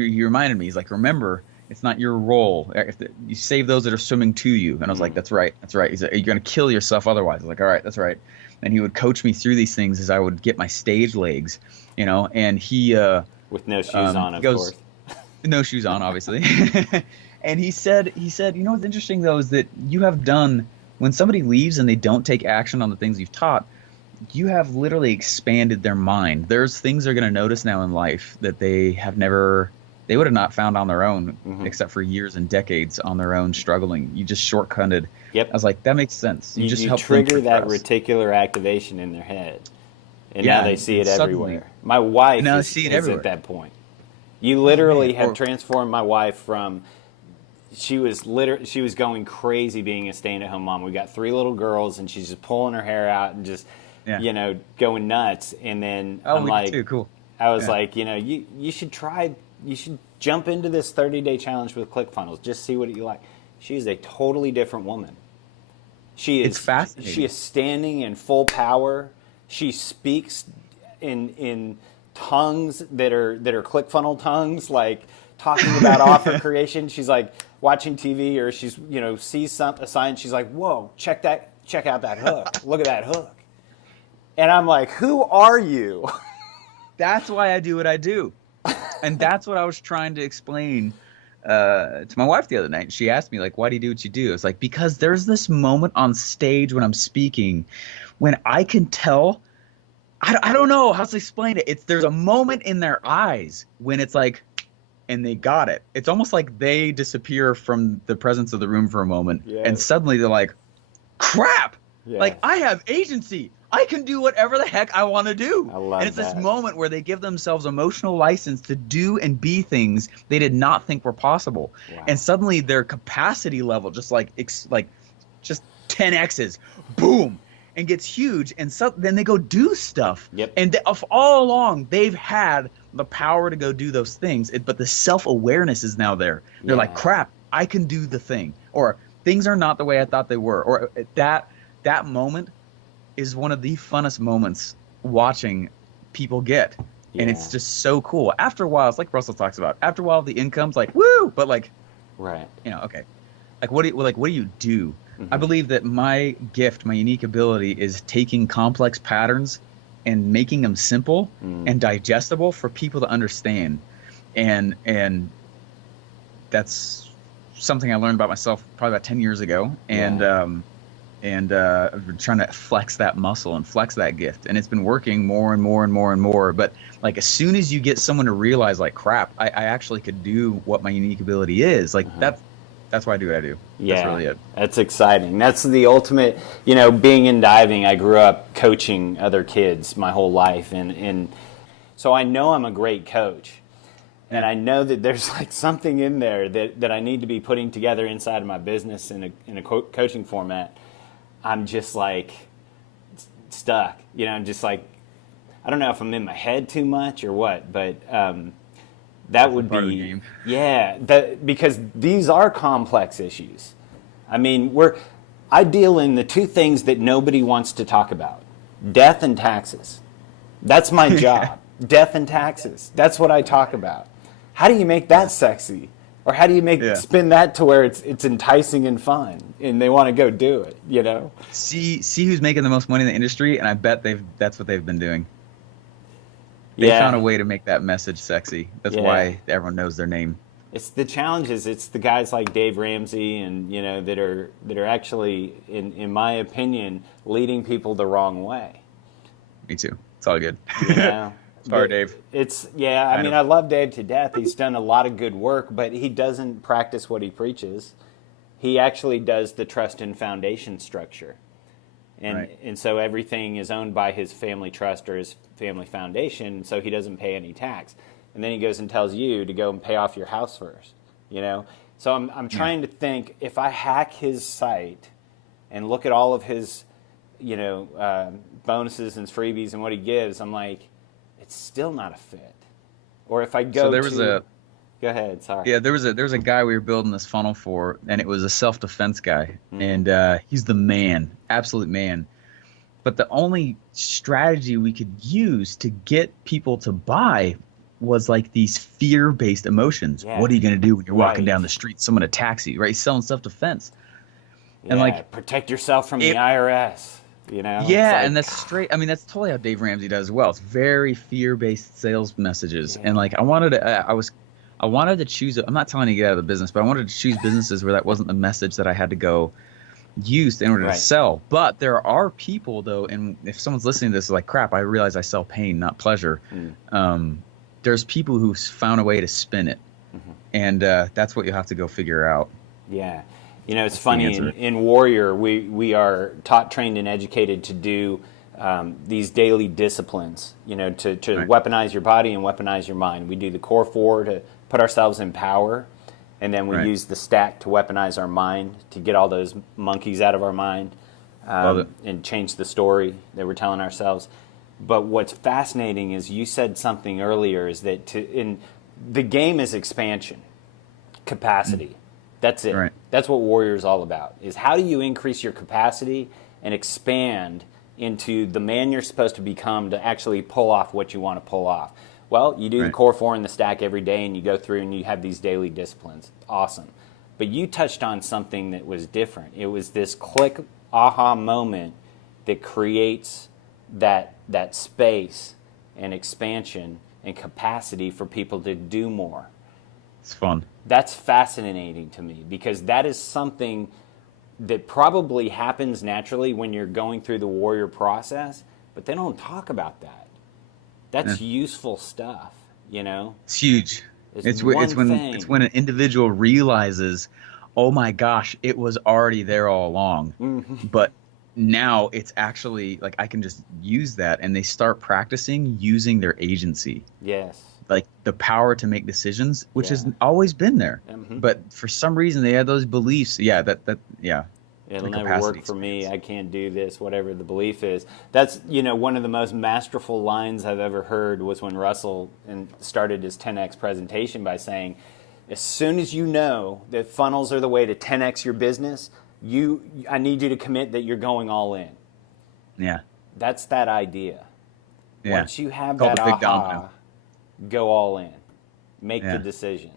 he reminded me, he's like, remember, it's not your role. You save those that are swimming to you. And I was like, that's right. That's right. He's like, you're going to kill yourself otherwise. I was like, all right, that's right. And he would coach me through these things as I would get my stage legs, and he, with no shoes on, he of goes, course. no shoes on, obviously. And he said, what's interesting though is that you have done, when somebody leaves and they don't take action on the things you've taught, you have literally expanded their mind. There's things they're going to notice now in life that they would have not found on their own, except for years and decades on their own struggling. You just shortcutted. Yep. I was like, that makes sense. You just help trigger them that progress. reticular activation in their head. And Yeah, now they see it suddenly, everywhere. My wife now they is, see it is everywhere. at that point. You literally man. have transformed my wife from she was going crazy being a stay-at-home mom. We got 3 little girls, and she's just pulling her hair out and just going nuts. And then I'm we like, too. Cool. I was like, you should jump into this 30-day challenge with ClickFunnels. Just see what you like. She's a totally different woman. It's fascinating. She is standing in full power. She speaks in tongues that are ClickFunnel tongues, like talking about offer creation. She's like watching TV, or she's sees a sign. She's like, "Whoa, check out that hook. Look at that hook." And I'm like, "Who are you?" That's why I do what I do. And that's what I was trying to explain to my wife the other night. She asked me, like, why do you do what you do? It's like, because there's this moment on stage when I'm speaking when I can tell, I don't know how to explain it. There's a moment in their eyes when it's like, and they got it. It's almost like they disappear from the presence of the room for a moment. Yes. And suddenly they're like, crap, Yes. like I have agency. I can do whatever the heck I want to do. I love and it's that. this moment where they give themselves emotional license to do and be things they did not think were possible. Wow. And suddenly their capacity level just just 10x's, boom, and gets huge. And so then they go do stuff. Yep. And all along they've had the power to go do those things, but the self-awareness is now there. They're like, crap, I can do the thing. Or things are not the way I thought they were. Or that moment is one of the funnest moments watching people get. Yeah. And it's just so cool. After a while, it's like Russell talks about, after a while the income's like, woo, but like, right. Okay. Like what do you do? I believe that my gift, my unique ability is taking complex patterns and making them simple and digestible for people to understand. And that's something I learned about myself probably about 10 years ago. And I've been trying to flex that muscle and flex that gift, and it's been working more and more and more and more. But like, as soon as you get someone to realize, like, crap, I actually could do what my unique ability is, like that's why I do what I do. Yeah, that's really it. That's exciting. That's the ultimate, being in diving, I grew up coaching other kids my whole life, and so I know I'm a great coach. And I know that there's like something in there that I need to be putting together inside of my business in a coaching format. I'm just like stuck, I'm just like, I don't know if I'm in my head too much or what, but that would part of be, the game. because these are complex issues. I mean, I deal in the 2 things that nobody wants to talk about: death and taxes. That's my job. Death and taxes. That's what I talk about. How do you make that sexy? Or how do you spin that to where it's enticing and fun and they want to go do it, See who's making the most money in the industry, and I bet that's what they've been doing. They found a way to make that message sexy. That's why everyone knows their name. It's the challenges. It's the guys like Dave Ramsey and that are actually, in my opinion, leading people the wrong way. Me too. It's all good. Sorry, Dave. I love Dave to death. He's done a lot of good work, but he doesn't practice what he preaches. He actually does the trust and foundation structure. And so everything is owned by his family trust or his family foundation, so he doesn't pay any tax. And then he goes and tells you to go and pay off your house first, So I'm trying to think, if I hack his site and look at all of his, bonuses and freebies and what he gives, I'm like, it's still not a fit. Or if I go go ahead, sorry. Yeah, there was a guy we were building this funnel for, and it was a self-defense guy. And he's the man, absolute man. But the only strategy we could use to get people to buy was like these fear-based emotions. Yeah. What are you going to do when you're walking Right. down the street, someone attacks you, right? Selling self-defense. Yeah. And like Protect yourself from the it, IRS. You know, it's yeah, like, and that's straight. I mean, that's totally how Dave Ramsey does as well. It's very fear-based sales messages. And yeah. like I wanted to choose, I'm not telling you to get out of the business, but I wanted to choose businesses where that wasn't the message that I had to go use in order to Right. sell. But there are people though, and if someone's listening to this, like, crap, I realize I sell pain, not pleasure. There's people who found a way to spin it, and that's what you have to go figure out. Yeah. You know, it's That's the funny, answer. in Warrior, we are taught, trained, and educated to do these daily disciplines, you know, to Right. weaponize your body and weaponize your mind. We do the core four to put ourselves in power, and then we Right. use the stack to weaponize our mind, to get all those monkeys out of our mind, Love it. and change the story that we're telling ourselves. But what's fascinating is you said something earlier, is that the game is expansion, capacity. That's it. Right. That's what Warrior is all about, is how do you increase your capacity and expand into the man you're supposed to become to actually pull off what you want to pull off. Well, you do the Right. core four in the stack every day, and you go through and you have these daily disciplines. Awesome. But you touched on something that was different. It was this click aha moment that creates that space and expansion and capacity for people to do more. It's fun. That's fascinating to me, because that is something that probably happens naturally when you're going through the Warrior process, but they don't talk about that. That's useful stuff, you know? It's huge. It's one thing. It's when an individual realizes, oh my gosh, it was already there all along. But now it's actually like I can just use that, and they start practicing using their agency. Yes. Like the power to make decisions, which Yeah. has always been there. But for some reason they had those beliefs. Yeah, yeah. It'll the never capacity work for me. expands. I can't do this, whatever the belief is. That's, you know, one of the most masterful lines I've ever heard was when Russell started his 10X presentation by saying, as soon as you know that funnels are the way to 10X your business, I need you to commit that you're going all in. Yeah. That's that idea. Yeah. Once you have Called that the big aha, domino. go all in. Make Yeah. the decision.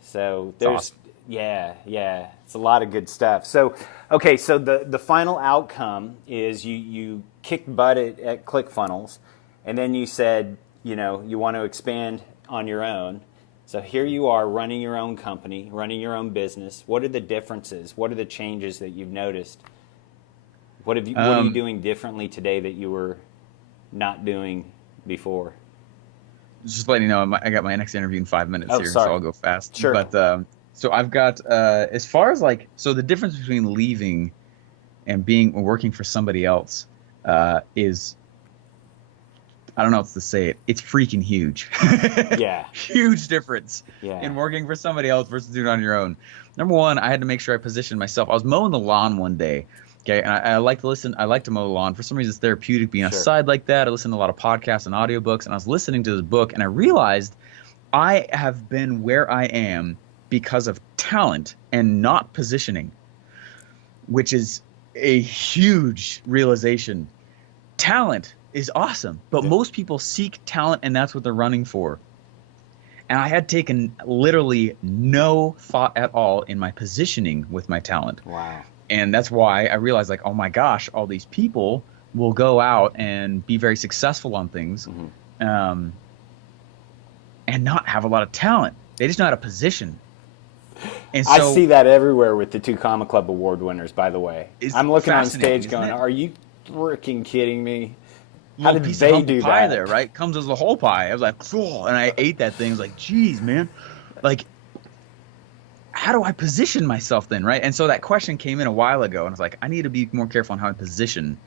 So It's there's, awesome. yeah, it's a lot of good stuff. So, okay, so the final outcome is you kicked butt at ClickFunnels, and then you said, you know, you want to expand on your own. So here you are running your own company, running your own business. What are the differences? What are the changes that you've noticed? What are you doing differently today that you were not doing before? Just letting you know, I got my next interview in 5 minutes here, sorry. so I'll go fast. Sure. But so I've got as far as like, so the difference between leaving and working for somebody else is, I don't know how else to say it. It's freaking huge. Yeah. Huge difference Yeah. in working for somebody else versus doing it on your own. Number one, I had to make sure I positioned myself. I was mowing the lawn one day. Okay, and I like to listen. I like to mow the lawn. For some reason, it's therapeutic being Sure. outside like that. I listen to a lot of podcasts and audiobooks, and I was listening to this book, and I realized I have been where I am because of talent and not positioning, which is a huge realization. Talent is awesome, but most people seek talent, and that's what they're running for. And I had taken literally no thought at all in my positioning with my talent. Wow. And that's why I realized, like, oh my gosh, all these people will go out and be very successful on things, and not have a lot of talent. They just know how to position. And so, I see that everywhere with the 2 Comma Club award winners, by the way. It's I'm looking on fascinating, stage isn't going, it? are you freaking kidding me? How little did piece they of humble do pie that? there, right? Comes as a whole pie. I was like, cool. And I ate that thing. I was like, geez, man. Like, how do I position myself then, right? And so that question came in a while ago, and I was like, I need to be more careful on how I position.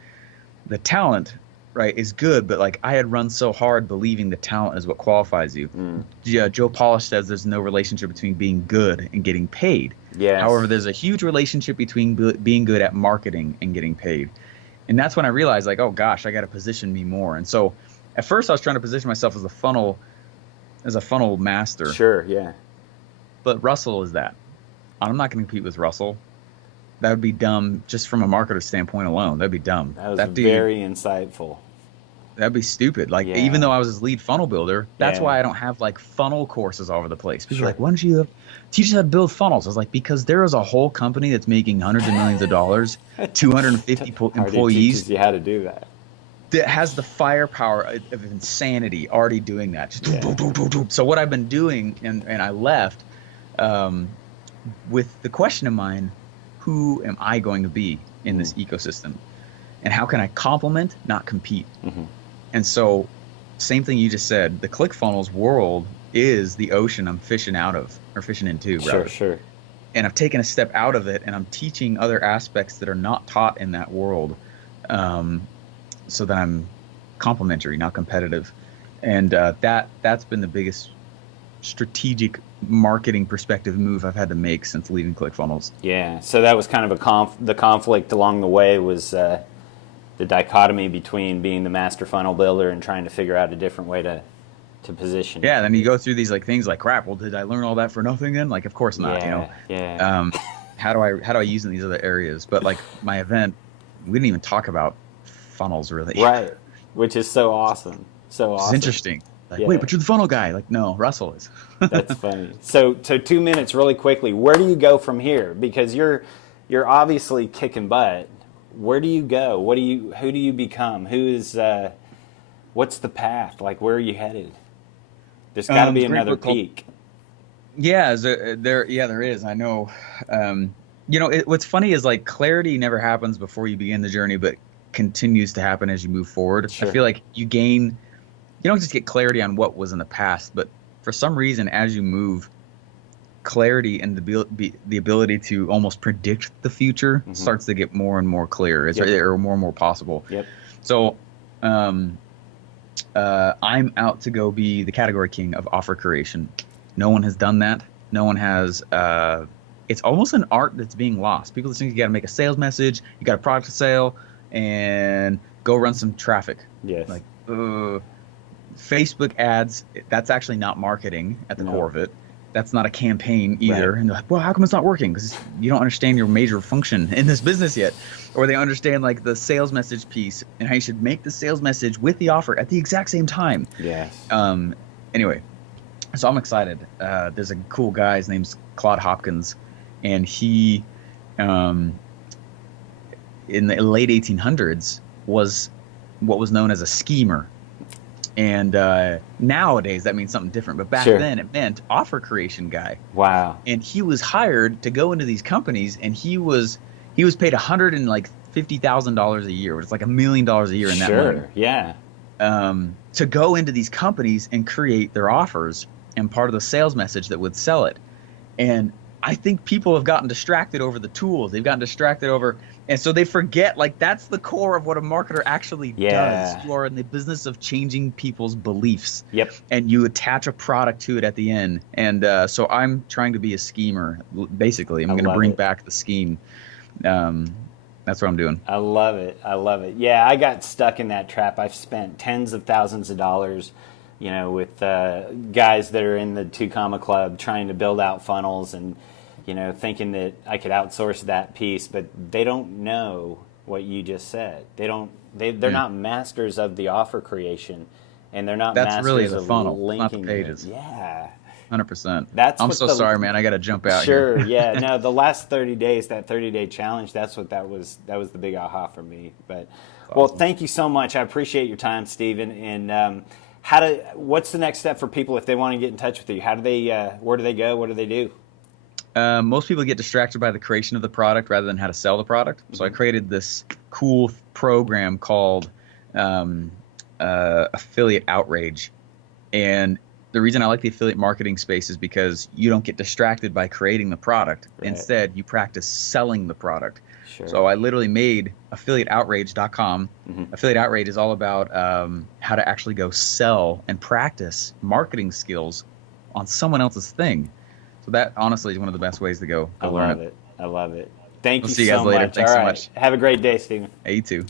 The talent, right, is good, but like I had run so hard believing the talent is what qualifies you. Yeah, Joe Polish says there's no relationship between being good and getting paid. Yes. However, there's a huge relationship between being good at marketing and getting paid. And that's when I realized, like, oh gosh, I got to position me more. And so at first I was trying to position myself as a funnel master. Sure, yeah. But Russell is that. I'm not going to compete with Russell. That would be dumb just from a marketer standpoint alone. That'd be dumb. That was That dude, very insightful. That'd be stupid. Like, Yeah. even though I was his lead funnel builder, that's Yeah. why I don't have like funnel courses all over the place. People Sure. are like, why don't you teach us how to build funnels? I was like, because there is a whole company that's making hundreds of millions of dollars, 250 Already employees, teaches you how to do that. that has the firepower of insanity already doing that. Just Yeah. so what I've been doing, and I left with the question in mind, who am I going to be in this ecosystem? And how can I complement, not compete? Mm-hmm. And so, same thing you just said, the ClickFunnels world is the ocean I'm fishing out of, or fishing into, rather. Sure. And I've taken a step out of it, and I'm teaching other aspects that are not taught in that world, so that I'm complementary, not competitive. And that's been the biggest strategic marketing perspective move I've had to make since leaving ClickFunnels. Yeah. So that was kind of the conflict along the way was the dichotomy between being the master funnel builder and trying to figure out a different way to position. Yeah, then you go through these like things like, crap, well, did I learn all that for nothing then? Like, of course not, you know. Yeah. How do I use in these other areas? But like my event, we didn't even talk about funnels really. Right. Which is so awesome. So awesome. It's interesting. Like, wait, but you're the funnel guy. Like, no, Russell is. That's funny. So 2 minutes really quickly. Where do you go from here? Because you're obviously kicking butt. Where do you go? Who do you become? What's the path? Like, where are you headed? There's got to be another peak. Yeah, there is. I know. You know, what's funny is like clarity never happens before you begin the journey, but continues to happen as you move forward. Sure. I feel like you don't just get clarity on what was in the past, but for some reason, as you move, clarity and the ability to almost predict the future starts to get more and more clear, or more and more possible. Yep. So I'm out to go be the category king of offer creation. No one has done that. No one has. It's almost an art that's being lost. People think you got to make a sales message, you got a product to sell, and go run some traffic. Yes. Like Facebook ads, that's actually not marketing at the core of it. That's not a campaign either. Right. And they're like, well, how come it's not working? Because you don't understand your major function in this business yet. Or they understand like the sales message piece and how you should make the sales message with the offer at the exact same time. Yes. Anyway, so I'm excited. There's a cool guy, his name's Claude Hopkins, and he, in the late 1800s, was what was known as a schemer. And nowadays that means something different, but back then it meant offer creation guy. Wow. And he was hired to go into these companies, and he was paid $150,000 a year, which is like $1 million a year in that money. Yeah. To go into these companies and create their offers and part of the sales message that would sell it. And I think people have gotten distracted over the tools. They've gotten distracted over, and so they forget, like, that's the core of what a marketer actually does. You are in the business of changing people's beliefs. Yep. And you attach a product to it at the end. And so I'm trying to be a schemer, basically. I'm going to bring back the scheme. That's what I'm doing. I love it. Yeah, I got stuck in that trap. I've spent tens of thousands of dollars, you know, with guys that are in the 2 Comma Club trying to build out funnels and, you know, thinking that I could outsource that piece, but they don't know what you just said. They're not masters of the offer creation, and they're not That's masters really the of funnel, linking not the pages. Yeah. 100%. I'm so sorry, man. I got to jump out here. Sure, yeah. No, the last 30 days, that 30-day challenge, that was the big aha for me. But well, thank you so much. I appreciate your time, Stephen. And what's the next step for people if they want to get in touch with you? How do they where do they go? What do they do? Most people get distracted by the creation of the product rather than how to sell the product. So I created this cool program called Affiliate Outrage. And the reason I like the affiliate marketing space is because you don't get distracted by creating the product. Right. Instead, you practice selling the product. Sure. So I literally made affiliateoutrage.com. Affiliate Outrage is all about how to actually go sell and practice marketing skills on someone else's thing. So that honestly is one of the best ways to go. I love it. Thank you see you guys so later. much. Thanks all so right. much. Have a great day, Stephen. Hey, you too.